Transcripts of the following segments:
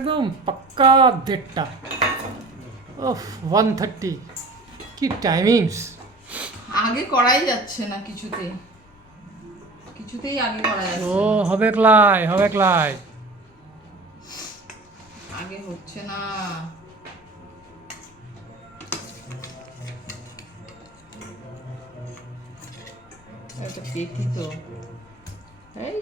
একদম পাক্কা দেড়টা। ও ওয়ান থার্টি কি টাইমিংস আগে করাই যাচ্ছে না কিছুতে। কিছুতেই আগে করা যাচ্ছে ও হবে ক্লাই হবে ক্লাই। আগে হচ্ছে না। এটা পেটি তো। এই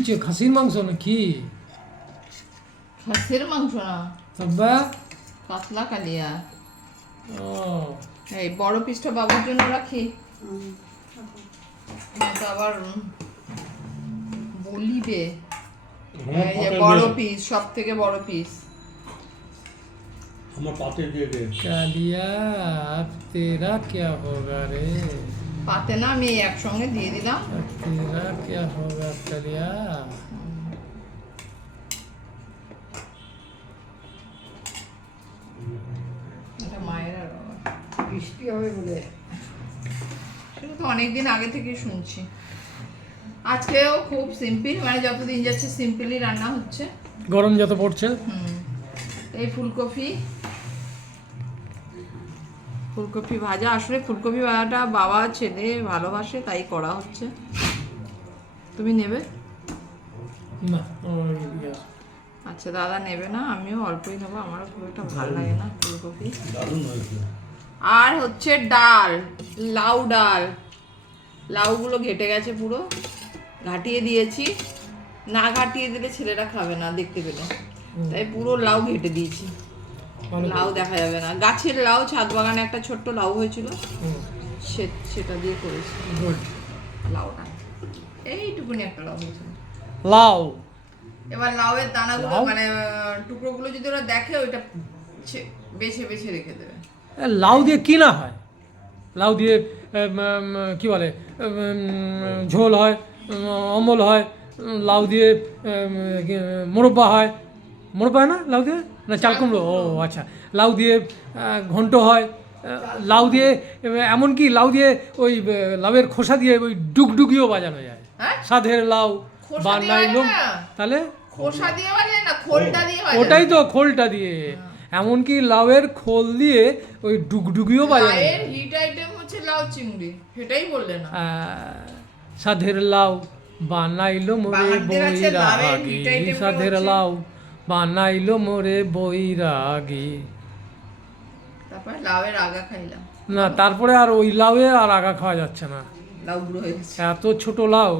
দিচ্ছে খাসির মাংস নাকি খাসির মাংস না পাতলা কালিয়া ও এই বড় পিসটা বাবার জন্য রাখি আবার বলিবে বড় পিস সব থেকে বড় পিস আমার পাতে দিয়ে দে কালিয়া তেরা কে হোগা রে পাতে না আমি একসঙ্গে দিয়ে দিলাম। মায়ের বৃষ্টি হবে বলে। অনেকদিন আগে থেকে শুনছি। আজকেও খুব সিম্পল মানে যতদিন যাচ্ছে সিম্পলই রান্না হচ্ছে। গরম যত পড়ছে। এই ফুলকপি ফুলকপি ভাজা। আসলে ফুলকপি ভাজাটা বাবা ছেলে ভালোবাসে তাই করা হচ্ছে। তুমি নেবে? না আসো। আচ্ছা দাদা নেবে না আমিও অল্পই নেব আমারও খুব একটা ভালো লাগে না ফুলকপি। আর হচ্ছে ডাল লাউ ডাল। লাউগুলো ঘেটে গেছে পুরো ঘাটিয়ে দিয়েছি। না ঘাটিয়ে দিলে ছেলেরা খাবে না দেখতে পেলে। তাই পুরো লাউ ঘেটে দিয়েছি। লাউ দেখা যাবে না। গাছের লাউ ছাদ বাগানে একটা ছোট্ট লাউ হয়েছিল। সেটা দিয়ে করেছি। লাউটা। এইটুকুনি একটা লাউ হয়েছিল। লাউ। এবার লাউয়ের দানাগুলো মানে টুকরোগুলো যদি ওরা দেখে ওইটা বেছে বেছে রেখে দেবে। লাউ দিয়ে কি না হয়? লাউ দিয়ে কি বলে? ঝোল হয় অমল হয় লাউ দিয়ে মোরব্বা হয়। মোরব্বা হয় না লাউ দিয়ে? না চাল কুমড়ো? ও আচ্ছা। লাউ দিয়ে ঘন্ট হয়। লাউ দিয়ে এম, এমনকি লাউ দিয়ে ওই লাউয়ের খোসা দিয়ে ওই ডুগডুগিও বাজানো যায়। হ্যাঁ? সাধের লাউ বা হয় না? তাহলে? খোসা দিয়ে বাজে না খোলটা দিয়ে ওটাই তো খোলটা দিয়ে। এমনকি লাউয়ের খোল দিয়ে ওই ডুগডুগিও বাজানো যায়। হিট আইটেম হচ্ছে লাউ চিংড়ি। সেটাই বললে না। সাধের লাউ বানাইলো মোরে সাধের লাউ বানাইলো মোরে বৈরাগী। তারপর লাউয়ের আগা খাইলাম। না তারপরে আর ওই লাউয়ে আর আগা খাওয়া যাচ্ছে না। লাউ বুড়ো হয়ে গেছে। এত ছোট লাউ।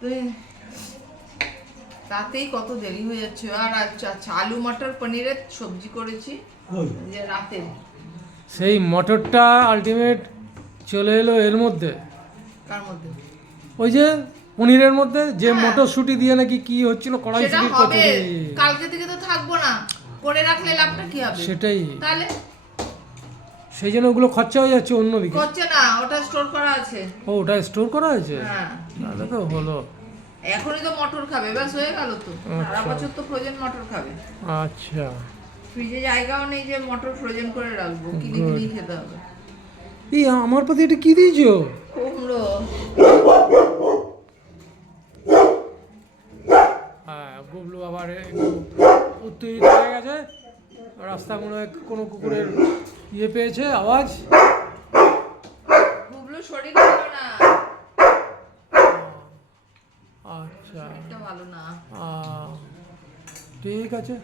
তো তাতেই কত দেরি হয়ে যাচ্ছে। আর আচ্ছা আচ্ছা আলু মটর পনিরের সবজি করেছি। যে রাতে। সেই মটরটা আলটিমেট চলে এলো এর মধ্যে। কার মধ্যে? ওই যে পনিরের মধ্যে যে হ্যাঁ। মটরশুঁটি দিয়ে নাকি কি হচ্ছিল সেটা কড়াইশুটির হবে। কালকে থেকে তো থাকব না। করে রাখলে লাভটা কি হবে? সেটাই। তাহলে? সেই জন্য ওগুলো খরচা হয়ে যাচ্ছে অন্য অন্যদিকে করছে না ওটা স্টোর করা আছে। ও ওটা স্টোর করা হয়েছে হ্যাঁ। তাহলে তো হলো। এখনই তো মটর খাবে ব্যাস হয়ে গেল তো। সারা আচ্ছা। বছর তো ফ্রোজেন মটর খাবে। আচ্ছা। ফ্রিজে জায়গাও নেই যে মটর ফ্রোজেন করে রাখব কিনে. কিনে খেতে হবে। এই আমার প্রতি এটা কি দিয়েছ? কুমড়ো হ্যাঁ গুবলু আবার উত্তেজিত হয়ে গেছে। রাস্তা মনে হয় কোনো কুকুরের ইয়ে পেয়েছে আওয়াজ। গুবলু শরীর ভালো না। আচ্ছা। ভালো না। ঠিক আছে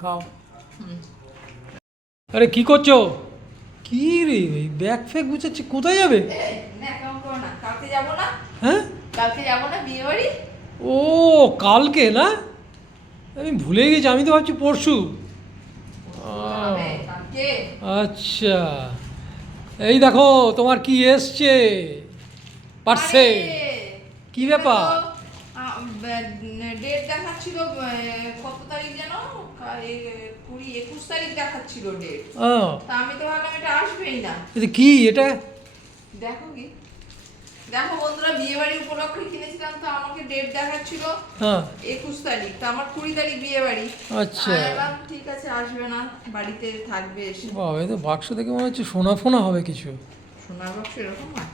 খাও। আরে কি করছ? কি রে ব্যাগ ফ্যাগ গুছাচ্ছে কোথায় যাবে? না, কালকে যাব না? হ্যাঁ? কালকে যাব না বিয়ে বাড়ি? ও কালকে না? আমি ভুলে গেছি আমি তো ভাবছি পরশু। আচ্ছা। এই দেখো তোমার কি এসছে? পার্সে কি ব্যাপার? ডেট দেখাচ্ছিল কত তারিখ যেন? কুড়ি একুশ তারিখ দেখাচ্ছিল ডেট। আমি তো ভাবলাম এটা আসবেই না। কি? এটা দেখো কি। দেখো বন্ধুরা বিয়ে বাড়ি উপলক্ষে কিনেছিলাম তো আমাকে ডেট দেখাচ্ছিল হ্যাঁ। একুশ তারিখ তো আমার কুড়ি তারিখ বিয়ে বাড়ি আচ্ছা ঠিক আছে আসবে না বাড়িতে থাকবে এসে। বাবা তো বাক্স দেখে মনে হচ্ছে সোনা ফোনা হবে কিছু। সোনার বাক্স এরকম হয়?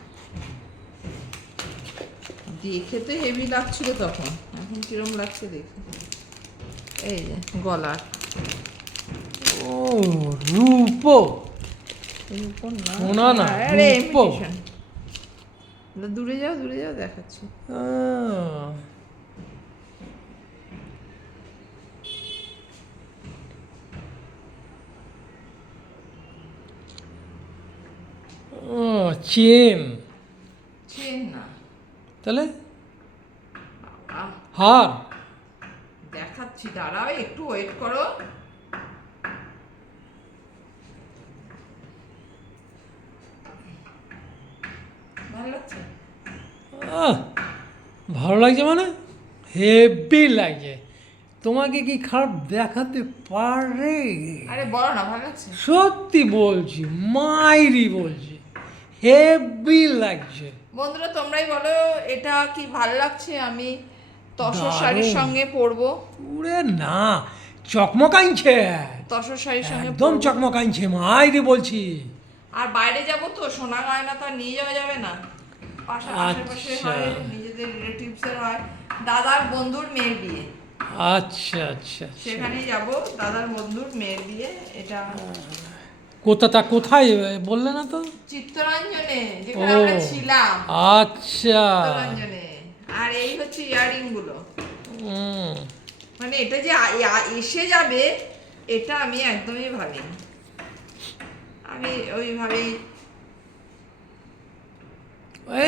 দেখে তো হেভি লাগছিল তখন। এখন কিরম লাগছে দেখে? এই যে গলার। ও রূপো। এর না। সোনা না, রূপো। দূরে যাও দূরে যাও দেখাচ্ছি। ও। চেন। চেন না। তাহলে? হার। দেখাচ্ছি দাঁড়াও একটু ওয়েট করো। ভালো লাগছে? আহ, ভালো লাগছে মানে? হেভি লাগছে। তোমাকে কি খারাপ দেখাতে পারে? আরে বলো না ভালো লাগছে? সত্যি বলছি মাইরি বলছি। হেভি লাগছে। বন্ধুরা তোমরাই বলো এটা কি ভালো লাগছে? আমি তসর শাড়ির সঙ্গে পরবো। উড়ে না চকমকাইছে। তসর শাড়ির সঙ্গে একদম। চকমকাইছে মাইরি বলছি। আর বাইরে যাব তো সোনা গয়না তো আর নিয়ে যাওয়া যাবে না। পাশা আশেপাশে আচ্ছা। হয় নিজেদের রিলেটিভসের হয়। দাদার বন্ধুর মেয়ের বিয়ে। আচ্ছা আচ্ছা আচ্ছা। সেখানেই যাব দাদার বন্ধুর মেয়ের বিয়ে এটা কোথা তা কোথায়? বললে না তো? চিত্তরঞ্জনে যেখানে। আমরা ছিলাম। আচ্ছা। চিত্তরঞ্জনে। আর এই হচ্ছে ইয়ারিংগুলো মানে এটা যে এসে যাবে এটা আমি একদমই ভাবিনি। আমি ওইভাবেই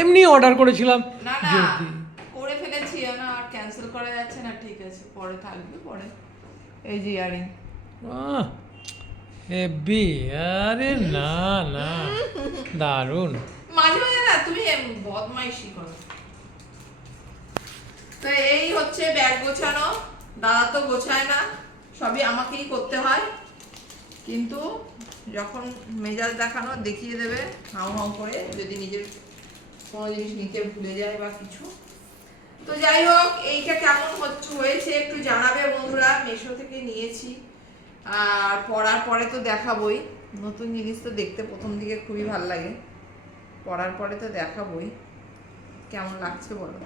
এমনি অর্ডার করেছিলাম। না না করে ফেলেছি না আর ক্যান্সেল করা যাচ্ছে না ঠিক আছে পরে থাকবে পরে। এই যে ইয়ারিং হেভি আরে না না দারুণ। মাঝে মাঝে না তুমি বদমাইশি করো। তো এই হচ্ছে ব্যাগ গোছানো দাদা তো গোছায় না সবই আমাকেই করতে হয়। কিন্তু যখন মেজাজ দেখানো দেখিয়ে দেবে হাউ হাউ করে যদি নিজের কোনো জিনিস নিতে ভুলে যায় বা কিছু। তো যাই হোক এইটা কেমন হচ্ছে হয়েছে একটু জানাবে বন্ধুরা। মেশো থেকে নিয়েছি আর পড়ার পরে তো দেখাবই। নতুন জিনিস তো দেখতে প্রথম দিকে খুবই ভালো লাগে। পড়ার পরে তো দেখাবই। কেমন লাগছে বলো?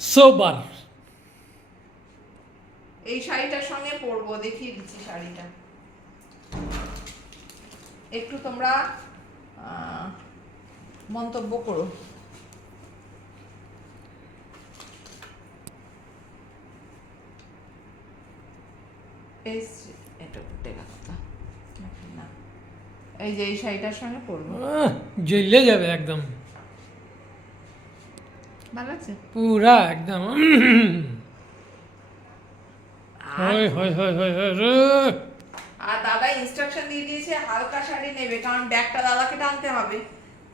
সোবার। এই শাড়িটার সঙ্গে পরবো দেখিয়ে দিচ্ছি শাড়িটা। একটু তোমরা মন্তব্য করো। এটা কথা না। এই যে এই শাড়িটার সঙ্গে পরবো। জ্বলে যাবে একদম। ভালো আছে? পুরা একদম। হয় হয় হয় হয় হয়। আর দাদা ইনস্ট্রাকশন দিয়ে দিয়েছে, হালকা শাড়ি নেবে, কারণ ব্যাগটা দাদাকে টানতে হবে।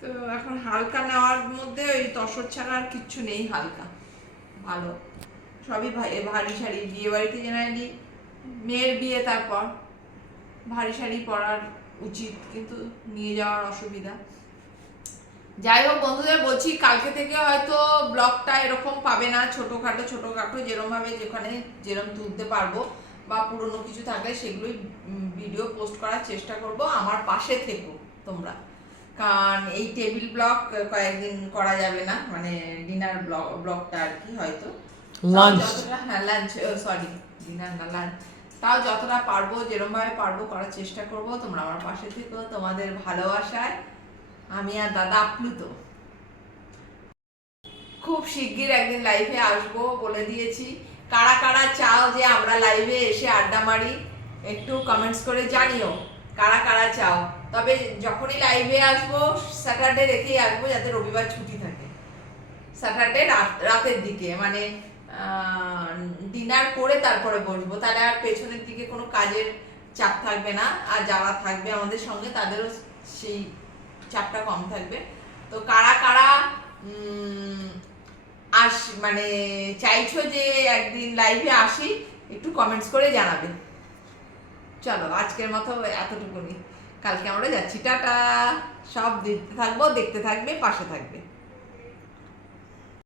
তো এখন হালকা নেওয়ার মধ্যে ওই তসর ছাড়া আর কিচ্ছু নেই হালকা। ভালো। সবই ভারী শাড়ি। বিয়ে বাড়িতে জেনারেলি মেয়ের বিয়ে তারপর। ভারী শাড়ি পরার উচিত, কিন্তু নিয়ে যাওয়ার অসুবিধা। যাই হোক বন্ধুদের, বলছি কালকে থেকে হয়তো ব্লগটা এরকম পাবে না। ছোটোখাটো ছোটোখাটো, যেরমভাবে যেখানে, যেরম তুলতে পারব। বা পুরনো কিছু থাকলে সেগুলোই ভিডিও পোস্ট করার চেষ্টা করব। আমার পাশে থেকো তোমরা। কারণ এই টেবিল ব্লগ কয়েকদিন করা যাবে না মানে ডিনার ব্লগ ব্লগটা আর কি হয়তো। যতটা- হ্যাঁ লাঞ্চ সরি ডিনার না লাঞ্চ তাও যতটা পারব যেরমভাবে পারব করার চেষ্টা করব। তোমরা আমার পাশে থেকো তোমাদের ভালোবাসায়। আমি আর দাদা আপ্লুত। খুব শিগগির একদিন লাইফে আসব বলে দিয়েছি। কারা কারা চাও যে আমরা লাইভে এসে আড্ডা মারি, একটু কমেন্টস করে জানিও, কারা কারা চাও। তবে যখনই লাইভে আসব স্যাটারডে রেখেই আসব যাতে রবিবার ছুটি থাকে। স্যাটারডে রাতের দিকে মানে ডিনার করে তারপরে বসবো। তাহলে আর পেছনের দিকে কোনো কাজের চাপ থাকবে না, আর যারা থাকবে আমাদের সঙ্গে, তাদেরও সেই চাপটা কম থাকবে। তো কারা কারা আস মানে চাইছো যে একদিন লাইভে আসি, একটু কমেন্টস করে জানাবে। চলো, আজকের মতো এতটুকুনি। কালকে আমরা যাচ্ছি, টাটা। সব দেখতে থাকব, দেখতে থাকবে, পাশে থাকবে।